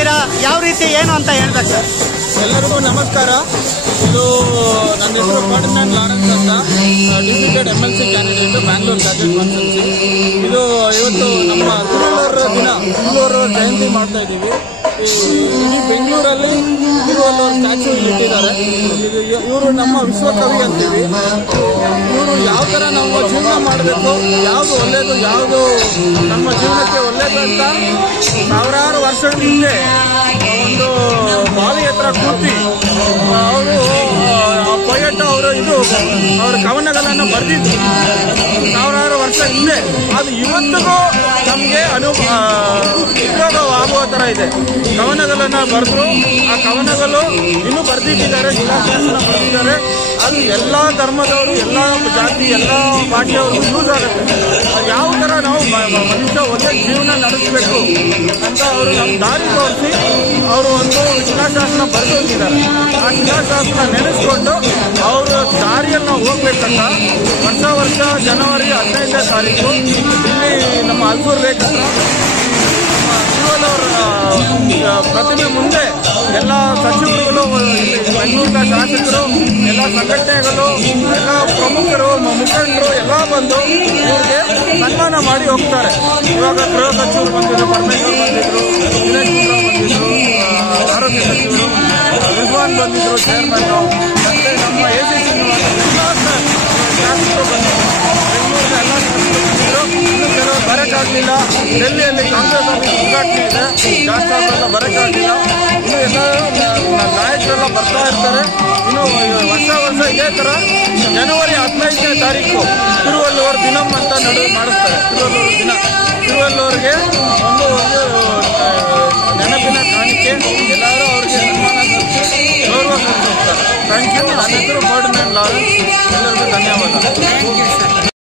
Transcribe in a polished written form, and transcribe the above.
ಬಂದಿದ್ದೀರಾ, ಯಾವ ರೀತಿ ಏನು ಅಂತ ಹೇಳ್ಬೇಕು ಸರ್? ಎಲ್ಲರಿಗೂ ನಮಸ್ಕಾರ. ಇದು ನನ್ನ ಹೆಸರು ಫರ್ಡಿನಾಂಡ್ ಲಾರೆನ್ಸ್ ಅಂತ, defeated MLC candidate, Bangalore graduate constituency. ಇದು ಇವತ್ತು ನಮ್ಮ ತಿರುವಲ್ಲೂರು ದಿನ, ತಿರುವಲ್ಲೂರು ಜಯಂತಿ ಮಾಡ್ತಾ ಇದ್ದೀವಿ. ಇಡೀ ಬೆಂಗಳೂರಲ್ಲಿ ತಿರುವಲ್ಲೂರು ಸ್ಟ್ಯಾಚ್ಯೂ ಇಟ್ಟಿದ್ದಾರೆ. ಇವರು ನಮ್ಮ ವಿಶ್ವಕವಿ ಅಂತೀವಿ. ಇವರು ಯಾವ ಥರ ನಾವು ಜೀವನ ಮಾಡಬೇಕು, ಯಾವುದು ಒಳ್ಳೆಯದು, ಯಾವುದು ನಮ್ಮ ಜೀವನಕ್ಕೆ ಒಳ್ಳೆಯದು ಅಂತ ಸಾವಿರಾರು ವರ್ಷಗಳ ಹಿಂದೆ ಒಂದು ಬಾವಿ ಹತ್ರ ಕೂತಿ ಅವರು ಪೊಯೆಟ್ ಅವರು ಅವರ ಕವನಗಳನ್ನು ಬರೆದಿದ್ರು ಸಾವಿರಾರು ವರ್ಷ ಹಿಂದೆ. ಅದು ಇವತ್ತಿಗೂ ನಮಗೆ ಉಪಯೋಗವಾಗುವ ಥರ ಇದೆ. ಕವನಗಳನ್ನು ಬರೆದ್ರು, ಆ ಕವನಗಳು ಇನ್ನೂ ಬರೆದಿಟ್ಟಿದ್ದಾರೆ, ಶಿಲಾಶಾಸನ ಬರೆದಿದ್ದಾರೆ. ಅದು ಎಲ್ಲ ಧರ್ಮದವರು, ಎಲ್ಲ ಜಾತಿ, ಎಲ್ಲ ಭಾಷೆಯವರು ಯೂಸ್ ಆಗುತ್ತೆ. ಯಾವ ಥರ ನಾವು ಮನುಷ್ಯ ಒಳ್ಳೆ ಜೀವನ ನಡೆಸಬೇಕು ಅಂತ ಅವರು ನಮ್ಮ ದಾರಿ ತೋರಿಸಿ ಅವರು ಒಂದು ಶಿಲಾಶಾಸನ ಬರೆದು ಹೋಗಿದ್ದಾರೆ. ಆ ಶಿಲಾಶಾಸನ ನೆನೆಸ್ಕೊಂಡು ಅವರ ದಾರಿಯಲ್ಲಿ ನಾವು ಹೋಗ್ಬೇಕಂತ ವರ್ಷ ಜನವರಿ 15ನೇ ತಾರೀಕು ಇಲ್ಲಿ ನಮ್ಮ ಅಲ್ಸೂರು ಲೇಕ್ ತಿರುವಲ್ಲೂರು ಪ್ರತಿಮೆ ಮುಂದೆ ಎಲ್ಲ ಸಚಿವರುಗಳು, ಬೆಂಗಳೂರಿನ ಶಾಸಕರು, ಎಲ್ಲ ಸಂಘಟನೆಗಳು, ಎಲ್ಲ ಪ್ರಮುಖರು, ಮುಖಂಡರು ಎಲ್ಲ ಬಂದು ಇವ್ರಿಗೆ ಸನ್ಮಾನ ಮಾಡಿ ಹೋಗ್ತಾರೆ. ಇವಾಗ ಗೃಹ ಸಚಿವರು ಬಂದಿದ್ರು, ಪರಮೇಶ್ವರ್ ಬಂದಿದ್ರು, ದಿನೇಶ್ ಗುಂಡೂರಾವ್ ಬಂದಿದ್ರು, ಆರೋಗ್ಯ ಸಚಿವರು ರಿಜ್ವಾನ್ ಬಂದಿದ್ರು, ಚೇರ್ಮನ್, ಮತ್ತೆ ನಮ್ಮ ACC ಶಾಸಕರು ಬಂದಿದ್ರು, ಬೆಂಗಳೂರಿನ ಎಲ್ಲ ಶಾಸಕರು ಬಂದಿದ್ರು. ಇನ್ನು ಕೆಲವರು ಬರೋಕ್ಕಾಗಲಿಲ್ಲ. ಡೆಲ್ಲಿಯಲ್ಲಿ ಕಾಂಗ್ರೆಸ್ ಆಫೀಸ್ ಉದ್ಘಾಟನೆ ಇದೆ, ಶಾಸಕರೆಲ್ಲ ಬರೋಕ್ಕಾಗಲಿಲ್ಲ. ಇನ್ನು ಎಲ್ಲ ನಾಯಕರೆಲ್ಲ ಬರ್ತಾ ಇರ್ತಾರೆ. ಇನ್ನು ವರ್ಷ ಇದೇ ಥರ ಜನವರಿ 15ನೇ ತಾರೀಕು ತಿರುವಲ್ಲೂರು ದಿನಂ ಅಂತ ಮಾಡಿಸ್ತಾರೆ. ತಿರುವಲ್ಲೂರು ದಿನ, ತಿರುವಲ್ಲೂರಿಗೆ ಒಂದು ನೆನಪಿನ ಕಾಣಿಕೆ, ಎಲ್ಲರೂ ಅವ್ರಿಗೆ ಸನ್ಮಾನ ಕೊಡಿಸಿ ಗೌರವ ಕೊಡಿಸ್ತಾರೆ. Thank you. ನನ್ನ ಹೆಸರು ಫರ್ಡಿನಾಂಡ್ ಲಾರೆನ್ಸ್. ಎಲ್ಲರಿಗೂ ಧನ್ಯವಾದ.